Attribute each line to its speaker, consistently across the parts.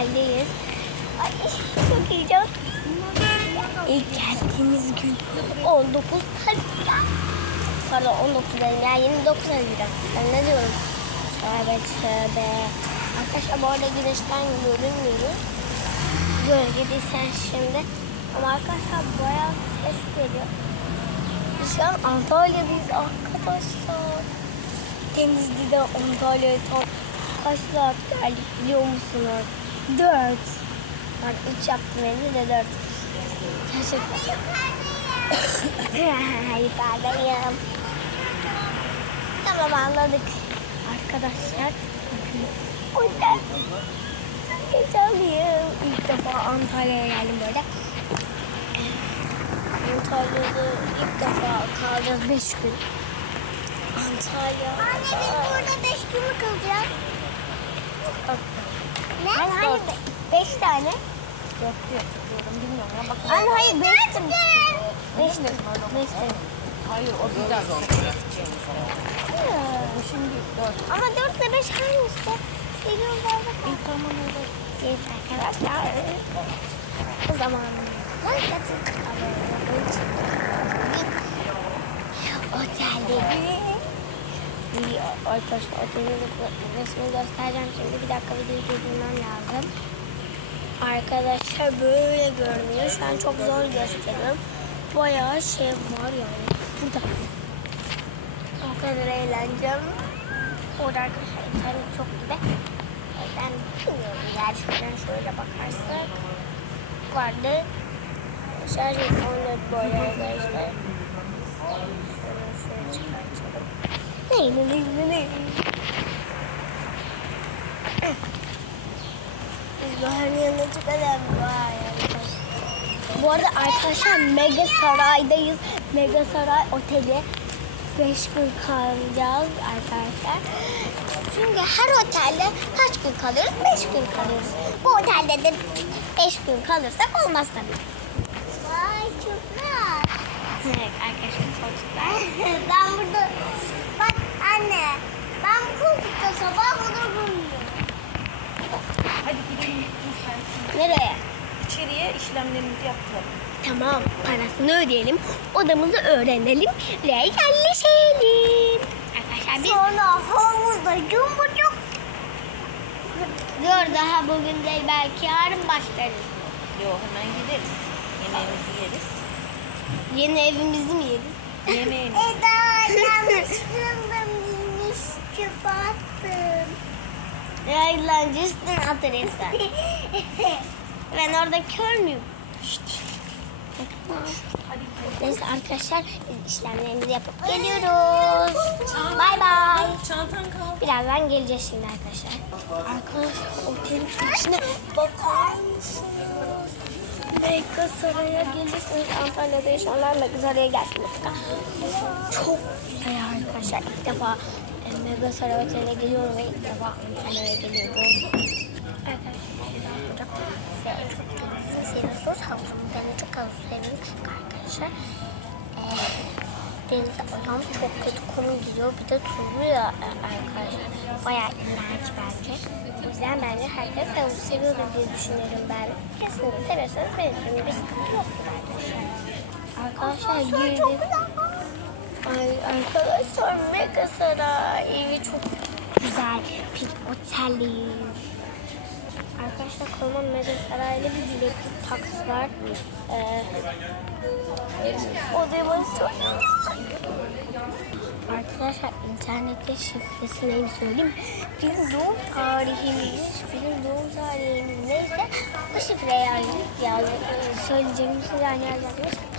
Speaker 1: oteldeyiz. Ay çok heyecan. İlk geldiğimiz gün 19 Haziran. Pardon 19 Haziran. Yani 29 Haziran. Ben ne diyorum? Tövbe tövbe. Arkadaşlar bu arada güneşten görünmüyoruz. Gölgedeysen şimdi. Ama arkadaşlar bayağı ses geliyor. Şu an Antalya'dayız arkadaşlar. Denizli'de Antalya'ya tam kaç saat geldik biliyor musunuz? Dört. Ben üç yaptım elini de dört. Gerçekten. Yukarıdayım. Tamam anladık. Arkadaşlar. Çok heyecanlıyım. İlk defa Antalya'ya geldim böyle. Antalya'da ilk defa kalacağız beş gün. Antalya.
Speaker 2: Anne biz burada beş gün mü kalacağız? Ne?
Speaker 1: Hayır hayır be- beş tane.
Speaker 3: Yok diye hatırlıyorum bilmiyorum ya bakın.
Speaker 1: Anne hayır beş
Speaker 2: gün.
Speaker 1: Beş tane. Beş tane.
Speaker 3: Hayır o bir daha Bu şimdi dört.
Speaker 1: Ama dörtle beş aynı işte. Biliyorum ben de. İyi tamam olur. Yes arkadaşlar. O zaman like atın. Abone olun. Otelde. İyi arkadaşlar otelin resmini göstereceğim şimdi. Bir dakika videoyu durdurmam lazım. Arkadaşlar böyle görünüyor. Şu an çok zor gösteriyorum. Bayağı şey var yani. Burada. O kadar eğleneceğim. Orada arkadaşlar internet çok gibi. Ben bilmiyorum. Şuradan şöyle bakarsak vardı. Şarj eti 14 böyle arkadaşlar. Biz Bahar'ın yanına çıkalım. Bu arada arkadaşlar Mega Saray'dayız. Mega Saray Oteli. 5 gün kalacağız arkadaşlar. Çünkü her otelde kaç gün kalıyoruz? 5 gün kalıyoruz. Bu otelde de 5 gün kalırsak olmaz tabii.
Speaker 2: Vay çok rahat.
Speaker 1: Evet arkadaşlar koltuklar.
Speaker 2: ben burada... Anne. Ben koltukta sabah kadar bulmuyorum.
Speaker 3: Hadi gidelim lütfen.
Speaker 1: Nereye?
Speaker 3: İçeriye işlemlerimizi yaptıralım.
Speaker 1: Tamam parasını ödeyelim. Odamızı öğrenelim ve yerleşelim. Arkadaşlar biz...
Speaker 2: Sonra havuzda yumurcuk.
Speaker 1: Dur daha bugün değil belki yarın başlarız.
Speaker 3: Yok hemen gideriz. Yemeğimizi yeriz.
Speaker 1: Yeni evimizi mi yeriz?
Speaker 3: Yemeğimizi.
Speaker 2: Eda yanlışlıkla çöpe attım.
Speaker 1: Hayır lan üstüne atırız Ben orada kör müyüm? Neyse arkadaşlar işlemlerimizi yapıp geliyoruz. Bay bay.
Speaker 3: Çantan kaldı.
Speaker 1: Birazdan geleceğiz şimdi arkadaşlar. Arkadaşlar otelin içine bakar mısınız? Mega Saray'a gelirsiniz. Antalya'da yaşayanlar Mega Saray'a gelsin. Çok güzel arkadaşlar. İlk defa Saray Otel'e geliyorum ve ilk defa Antalya'ya geliyorum. Arkadaşlar size çok kendinizi seviyorsunuz. Havuzumu ben de çok havuz seviyorum çünkü arkadaşlar. E, denize ayağım çok kötü kum gidiyor. Bir de tuzlu ya e, arkadaşlar. Bayağı iğrenç bence. O yüzden bence herkes havuz seviyordur diye düşünüyorum ben. Kesinlikle seviyorsanız benim için bir sıkıntı yoktur arkadaşlar. Arkadaşlar girdim. Ay arkadaşlar mega saray. Evi çok güzel bir otelliyiz. Arkadaşlar Koman Mega Saray'la bir bileklik takslar. Ee, odamız çok Arkadaşlar internette şifresi neymiş söyleyeyim. Bizim doğum tarihimiz, bizim doğum tarihimiz neyse o şifreye yazdık. Yani söyleyeceğimiz yani yazacakmış.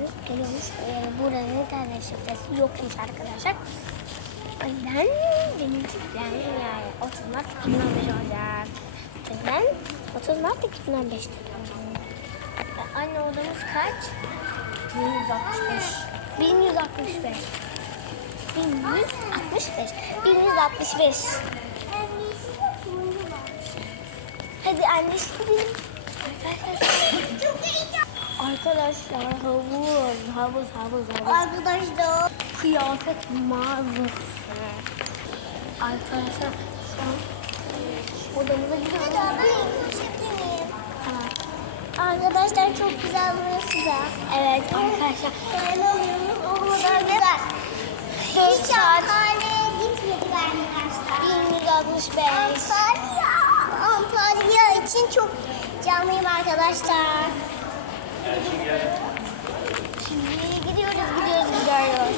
Speaker 1: İnternet geliyormuş. Yani buranın internet şifresi yokmuş arkadaşlar. O yüzden benim şifrem yani 30 Mart 2015 olacak. Ben 30 Mart 2015'te doğdum. Anne odamız kaç?
Speaker 3: 165.
Speaker 1: 1165. 1165. 1165. Hadi anne gidelim. Arkadaşlar havuz, havuz, havuz, havuz.
Speaker 2: Arkadaşlar.
Speaker 1: Kıyafet mağazası. Arkadaşlar şu an odamıza gidiyoruz. Tamam.
Speaker 2: Arkadaşlar çok güzel burası da.
Speaker 1: Evet arkadaşlar.
Speaker 2: Dayanamıyoruz. O kadar güzel.
Speaker 1: 4
Speaker 2: Hiç
Speaker 1: saat
Speaker 2: Antalya'ya gitmedik arkadaşlar.
Speaker 1: 1165.
Speaker 2: Antalya. Antalya için çok canlıyım arkadaşlar.
Speaker 1: Şimdi gidiyoruz gidiyoruz gidiyoruz.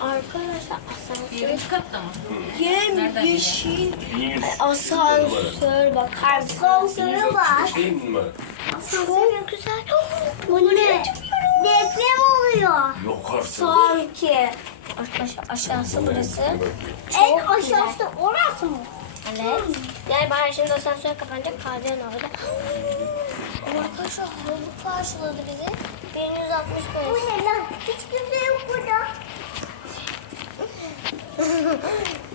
Speaker 1: Arkadaşlar asansör.
Speaker 3: Birinci katta mı?
Speaker 1: Yem yeşil.
Speaker 4: 1100
Speaker 1: Asansör bakar mısın?
Speaker 2: Asansörü var.
Speaker 1: Çok güzel.
Speaker 2: Bu ne? Deprem oluyor.
Speaker 4: Yok artık.
Speaker 1: Sanki. Arkadaşlar aşağısı burası.
Speaker 2: En aşağısı orası mı?
Speaker 1: Evet. Yani bana şimdi asansör kapanacak kalacaksın orada. Arkadaşlar havlu karşıladı bizi. 1165.
Speaker 2: Bu ne lan? Hiç kimse yok burada.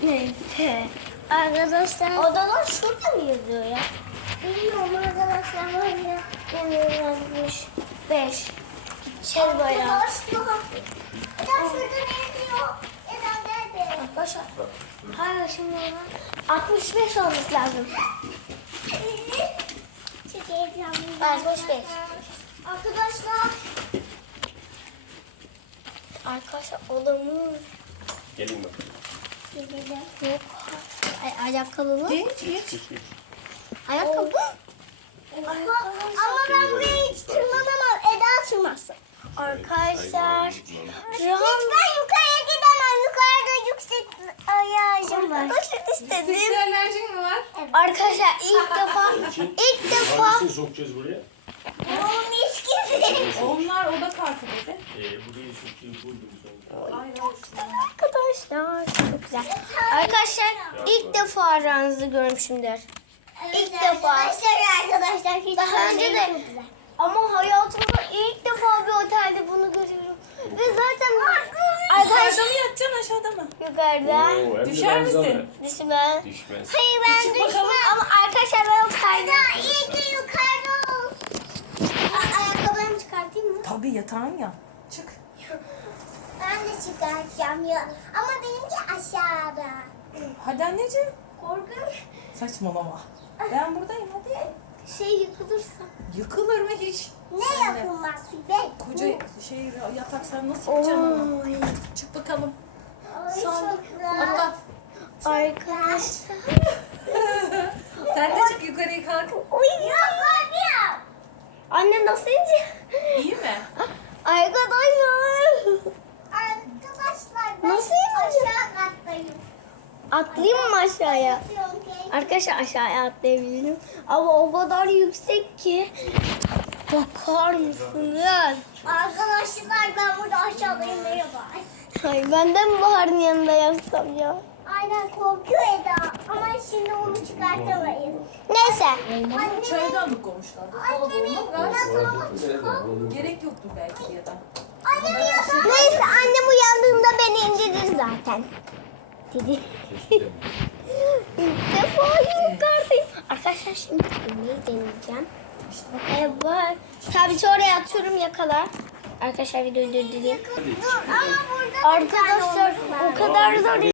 Speaker 1: Neyse.
Speaker 2: Arkadaşlar.
Speaker 1: Odalar şurada mı yazıyor ya?
Speaker 2: Bilmiyorum arkadaşlar var ya.
Speaker 1: 1165. Gideceğiz böyle.
Speaker 2: Arkadaşlar. Eda şurada ne yazıyor? Eda nerede?
Speaker 1: Arkadaşlar. Hayır şimdi ona 65 olması lazım.
Speaker 2: Çok heyecanlıyım.
Speaker 1: Ben boş ver.
Speaker 2: Arkadaşlar.
Speaker 1: Arkadaşlar odamız
Speaker 4: Gelin bak.
Speaker 1: yok. Ay, ayakkabımız.
Speaker 3: Geç geç.
Speaker 1: Ayakkabı.
Speaker 2: Ama, ama ben buraya hiç tırmanamam. Eda tırmasın.
Speaker 1: Arkadaşlar.
Speaker 2: Yukarıya gidemem. Yüksek ayağım var.
Speaker 1: Arkadaşlar istedim.
Speaker 3: Senin alerjin mi var?
Speaker 1: Arkadaşlar ilk defa ilk defa
Speaker 4: Hangisini sokacağız buraya?
Speaker 2: O mis gibi.
Speaker 3: Onlar oda kartı dedi.
Speaker 4: Ee, burayı sokayım buldum
Speaker 1: arkadaşlar çok güzel. Arkadaşlar ilk defa aranızı görmüşümdür. İlk defa.
Speaker 2: Arkadaşlar arkadaşlar hiç
Speaker 1: Daha önce de ama hayatımda ilk defa bir otelde bunu görüyorum. Ve zaten
Speaker 3: Yukarıda mı yatacaksın aşağıda mı?
Speaker 1: yukarıda
Speaker 4: Oo, hem de
Speaker 3: Düşer misin?
Speaker 1: düşme.
Speaker 4: Düşmez.
Speaker 2: Hayır ben
Speaker 3: Çık
Speaker 2: düşmem.
Speaker 3: bakalım.
Speaker 1: Ama arkadaşlar ben.
Speaker 2: Eda iyi ki yukarıda ol. Aa, Ayakkabılarımı çıkartayım mı?
Speaker 3: Tabii yatağın ya. Çık.
Speaker 2: Ben de çıkartacağım ya. Ama benimki aşağıda.
Speaker 3: Hadi anneciğim.
Speaker 2: Korkuyorum.
Speaker 3: Saçmalama. Ben buradayım hadi.
Speaker 1: Şey yıkılırsa.
Speaker 3: Yıkılır mı hiç?
Speaker 2: Ne
Speaker 3: Sen de.
Speaker 2: yapılmaz be?
Speaker 3: Koca şey yatak sen nasıl yapacaksın onu?
Speaker 1: Oy.
Speaker 3: Çık bakalım.
Speaker 2: Ay,
Speaker 1: Son-
Speaker 2: çok güzel.
Speaker 3: Allah.
Speaker 1: Arkadaşlar.
Speaker 3: Sen de çık yukarıya kalk.
Speaker 2: Korkuyorum.
Speaker 1: Anne nasıl ince?
Speaker 3: İyi mi?
Speaker 1: Arkadaşlar.
Speaker 2: Arkadaşlar ben
Speaker 1: Nasıl yapacağım?
Speaker 2: aşağı kattayım.
Speaker 1: Atlayayım mı aşağıya?
Speaker 2: Yatıyorum.
Speaker 1: Arkadaşlar aşağıya atlayabilirim. Ama o kadar yüksek ki. Bakar mısınız?
Speaker 2: Arkadaşlar ben burada aşağıdayım merhaba.
Speaker 1: Ay benden mi Bahar'ın yanında yazsam ya?
Speaker 2: Aynen korkuyor Eda ama şimdi onu çıkartamayız.
Speaker 1: Neyse.
Speaker 3: Olmadı. Çaydanlık olmuşlar.
Speaker 2: Annemin yatağıma çıkar.
Speaker 3: Gerek yoktu belki ya da.
Speaker 2: Annemin yatağıma
Speaker 1: Neyse annem uyandığında beni indirir zaten. Dedi. İlk defa yukarıdayım. Arkadaşlar şimdi inmeyi deneyeceğim. Evet. Tabii oraya atıyorum yakala. Arkadaşlar videoyu durdurayım.
Speaker 2: Dur ama burada bir tane
Speaker 1: Arkadaşlar o kadar zor